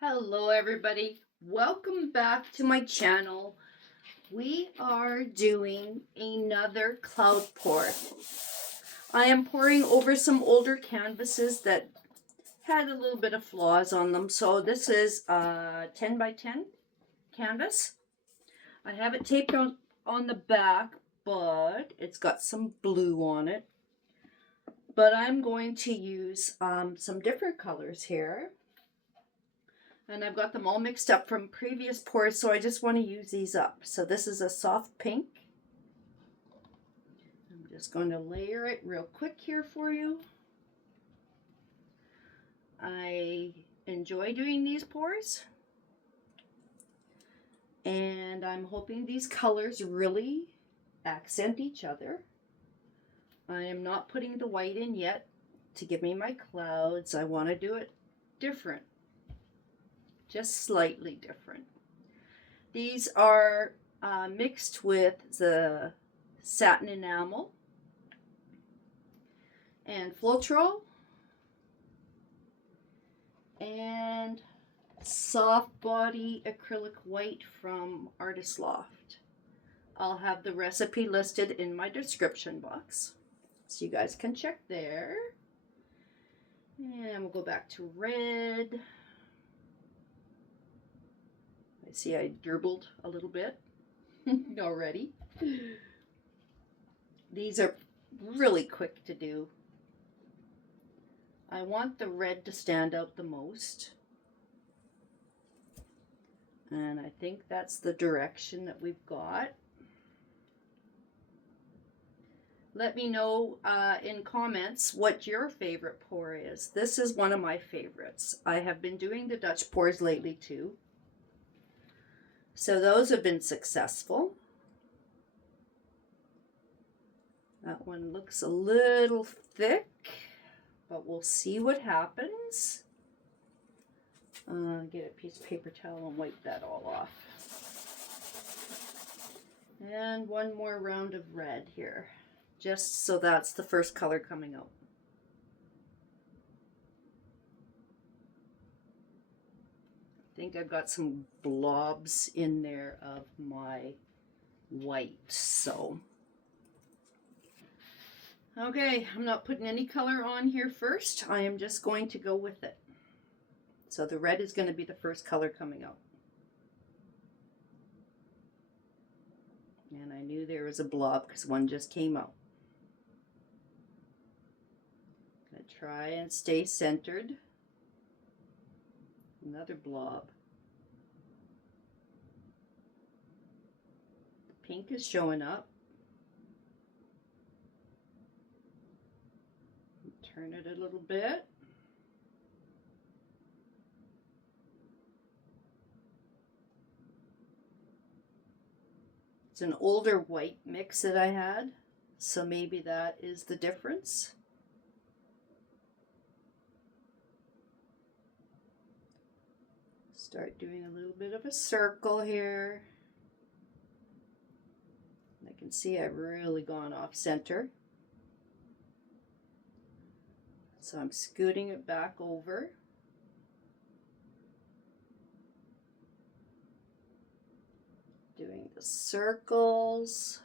Hello everybody, welcome back to my channel. We are doing another cloud pour. I am pouring over some older canvases that had a little bit of flaws on them. So this is a 10 by 10 canvas. I have it taped on the back, but it's got some blue on it. But I'm going to use some different colors here. And I've got them all mixed up from previous pours, so I just want to use these up. So this is a soft pink. I'm just going to layer it real quick here for you. I enjoy doing these pours. And I'm hoping these colors really accent each other. I am not putting the white in yet to give me my clouds. I want to do it different. Just slightly different. These are mixed with the satin enamel and Floetrol and soft body acrylic white from Artist Loft. I'll have the recipe listed in my description box, so you guys can check there. And we'll go back to red. I see I dribbled a little bit already. These are really quick to do. I want the red to stand out the most. And I think that's the direction that we've got. Let me know in comments what your favorite pour is. This is one of my favorites. I have been doing the Dutch pours lately too. So those have been successful. That one looks a little thick, but we'll see what happens. Get a piece of paper towel and wipe that all off. And one more round of red here, just so that's the first color coming out. I think I've got some blobs in there of my white, so. Okay, I'm not putting any color on here first. I am just going to go with it. So the red is going to be the first color coming out. And I knew there was a blob because one just came out. I'm going to try and stay centered. Another blob. The pink is showing up. Turn it a little bit. It's an older white mix that I had, so maybe that is the difference. Start doing a little bit of a circle here. I can see I've really gone off center. So I'm scooting it back over. Doing the circles.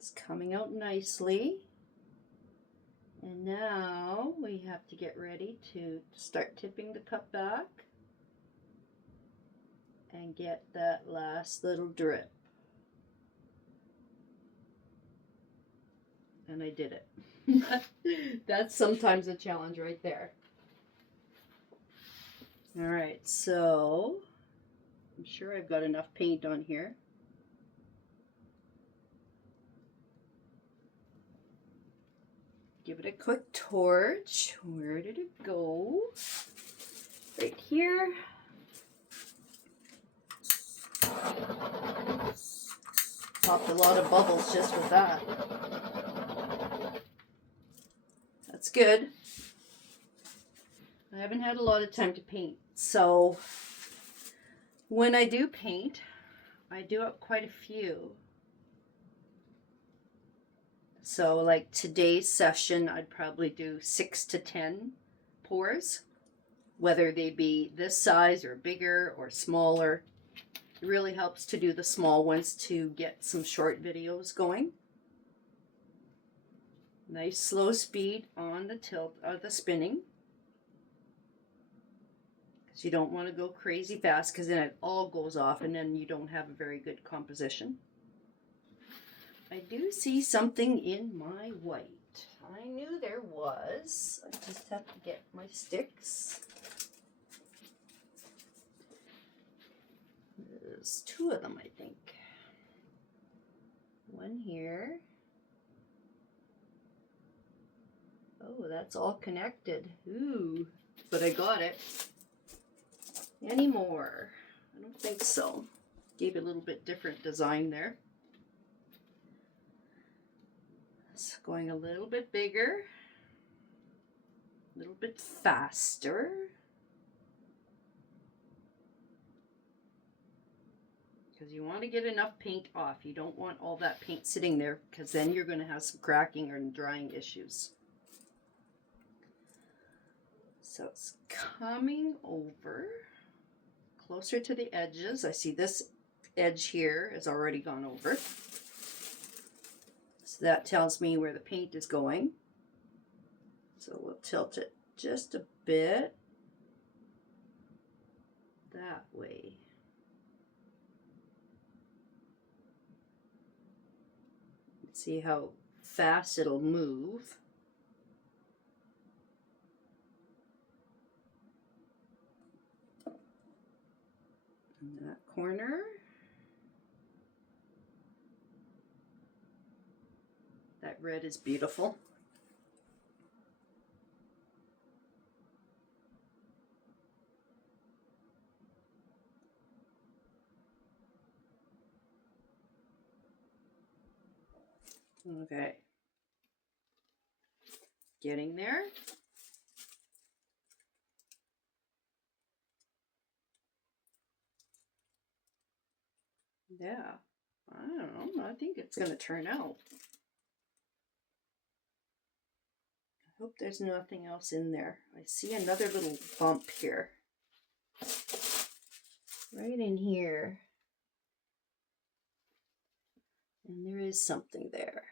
It's coming out nicely. And now we have to get ready to start tipping the cup back and get that last little drip. And I did it. That's sometimes a challenge right there. All right, so I'm sure I've got enough paint on here. Give it a quick torch. Where did it go? Right here. Popped a lot of bubbles just with that. That's good. I haven't had a lot of time to paint, so when I do paint, I do up quite a few. So like today's session, I'd probably do 6 to 10 pours, whether they be this size or bigger or smaller. It really helps to do the small ones to get some short videos going. Nice slow speed on the tilt of the spinning. Because you don't want to go crazy fast because then it all goes off and then you don't have a very good composition. I do see something in my white. I knew there was. I just have to get my sticks. There's 2 of them, I think. One here. Oh, that's all connected. Ooh, but I got it. Any more? I don't think so. Gave it a little bit different design there. It's going a little bit bigger. A little bit faster. Because you want to get enough paint off. You don't want all that paint sitting there because then you're going to have some cracking or drying issues. So it's coming over closer to the edges. I see this edge here has already gone over. So that tells me where the paint is going. So we'll tilt it just a bit that way. See how fast it'll move. In that corner. That red is beautiful. Okay. Getting there. Yeah. I don't know. I think it's going to turn out. I hope there's nothing else in there. I see another little bump here. Right in here. And there is something there.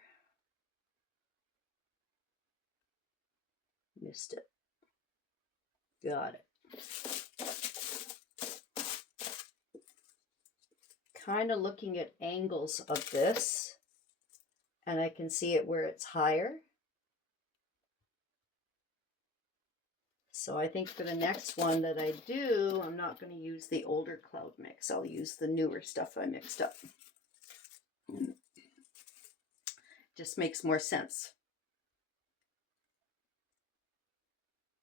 Missed it. Got it. Kind of looking at angles of this, and I can see it where it's higher. So I think for the next one that I do, I'm not going to use the older cloud mix. I'll use the newer stuff I mixed up. Just makes more sense.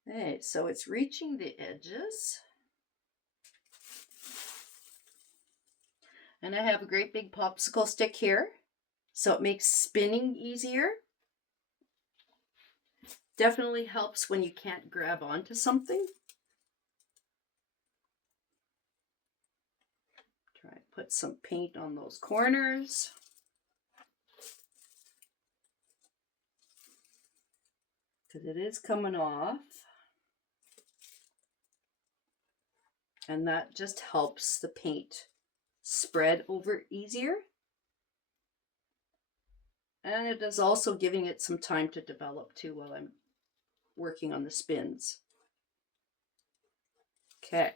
Okay, so it's reaching the edges. And I have a great big popsicle stick here, so it makes spinning easier. Definitely helps when you can't grab onto something. Try and put some paint on those corners. Because it is coming off. And that just helps the paint spread over easier. And it is also giving it some time to develop too while I'm working on the spins. Okay.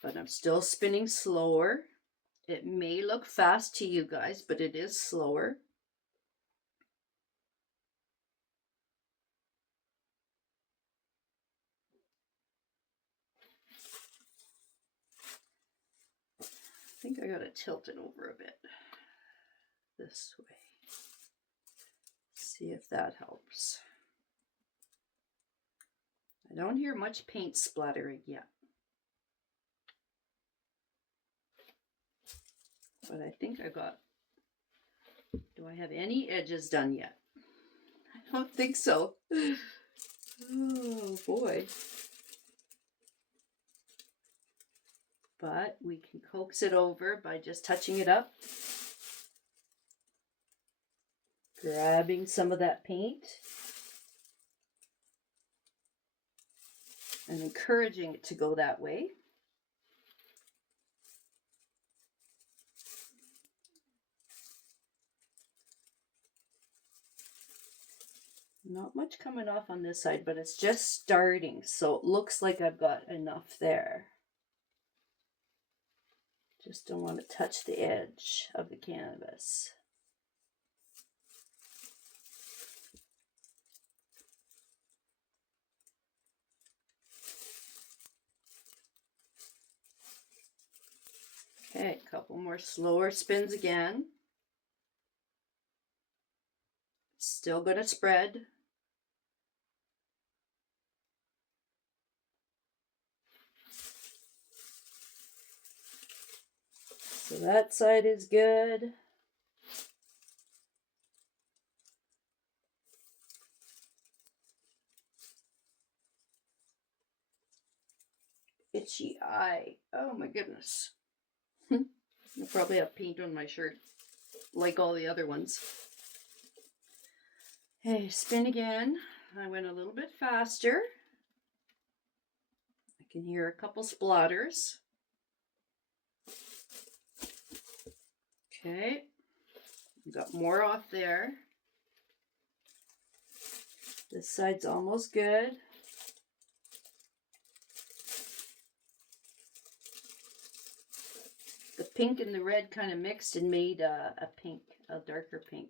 But I'm still spinning slower. It may look fast to you guys, but it is slower. I think I gotta tilt it over a bit this way. See if that helps. I don't hear much paint splattering yet. But I think I got, do I have any edges done yet? I don't think so. Oh boy. But we can coax it over by just touching it up. Grabbing some of that paint and encouraging it to go that way. Not much coming off on this side, but it's just starting, so it looks like I've got enough there. Just don't want to touch the edge of the canvas. Okay, a couple more slower spins again. Still going to spread. So that side is good. Itchy eye. Oh my goodness. I probably have paint on my shirt like all the other ones. Hey, spin again. I went a little bit faster. I can hear a couple splatters. Okay, got more off there. This side's almost good. The pink and the red kind of mixed and made a pink, a darker pink.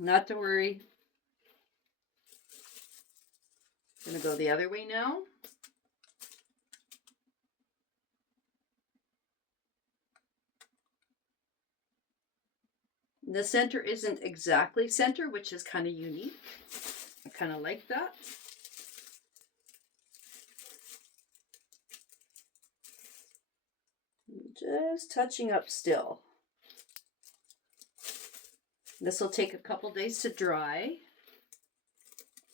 Not to worry. I'm gonna go the other way now. The center isn't exactly center, which is kind of unique. I kind of like that. Just touching up still. This will take a couple days to dry,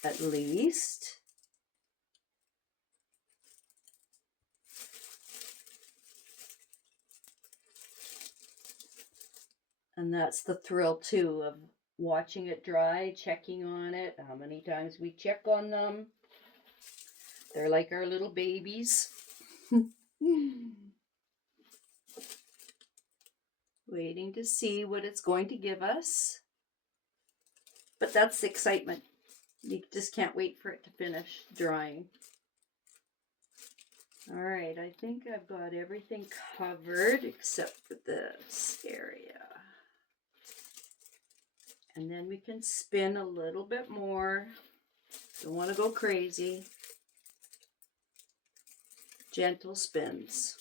at least. And that's the thrill too of watching it dry, checking on it, how many times we check on them. They're like our little babies. Waiting to see what it's going to give us. But that's the excitement. You just can't wait for it to finish drying. All right, I think I've got everything covered except for this area. And then we can spin a little bit more. Don't want to go crazy. Gentle spins.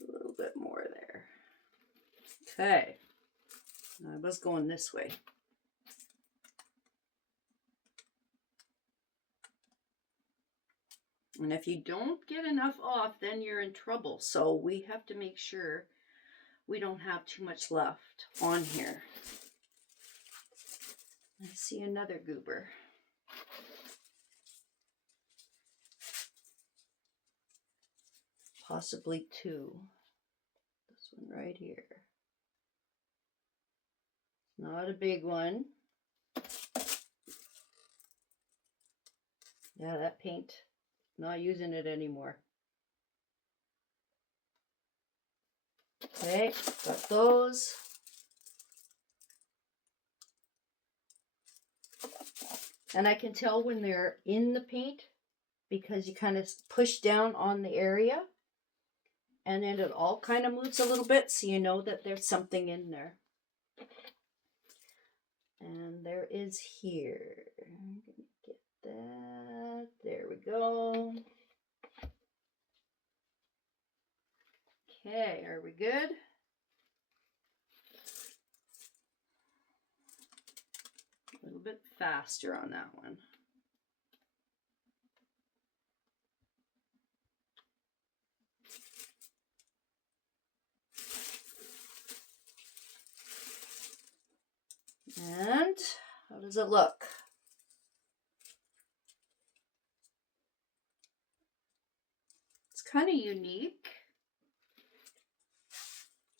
A little bit more there. Okay. I was going this way. And if you don't get enough off, then you're in trouble. So we have to make sure we don't have too much left on here. I see another goober. Possibly two. This one right here. Not a big one. Yeah, that paint, not using it anymore. Okay, got those. And I can tell when they're in the paint because you kind of push down on the area and then it all kind of moves a little bit, so you know that there's something in there. And there is here. I'm gonna get that. There we go. Okay, are we good? A little bit faster on that one. And how does it look? It's kind of unique.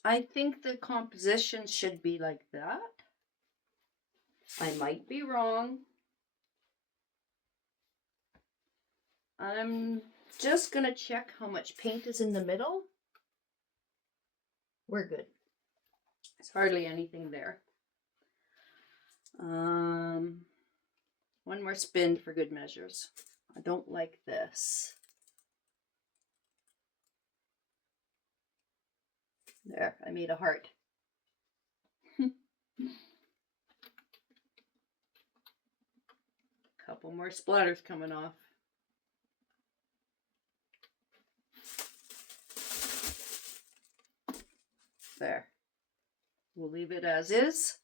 I think the composition should be like that. I might be wrong. I'm just gonna check how much paint is in the middle. We're good. There's hardly anything there. One more spin for good measures. I don't like this. There, I made a heart. Couple more splatters coming off. There. We'll leave it as is.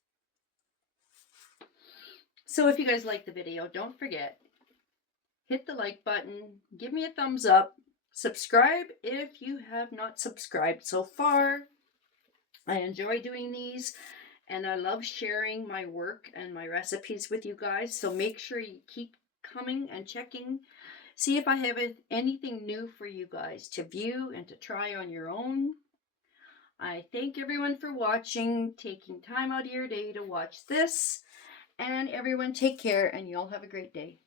So if you guys like the video, don't forget, hit the like button, give me a thumbs up, subscribe if you have not subscribed so far. I enjoy doing these and I love sharing my work and my recipes with you guys. So make sure you keep coming and checking. See if I have anything new for you guys to view and to try on your own. I thank everyone for watching, taking time out of your day to watch this. And everyone take care and you all have a great day.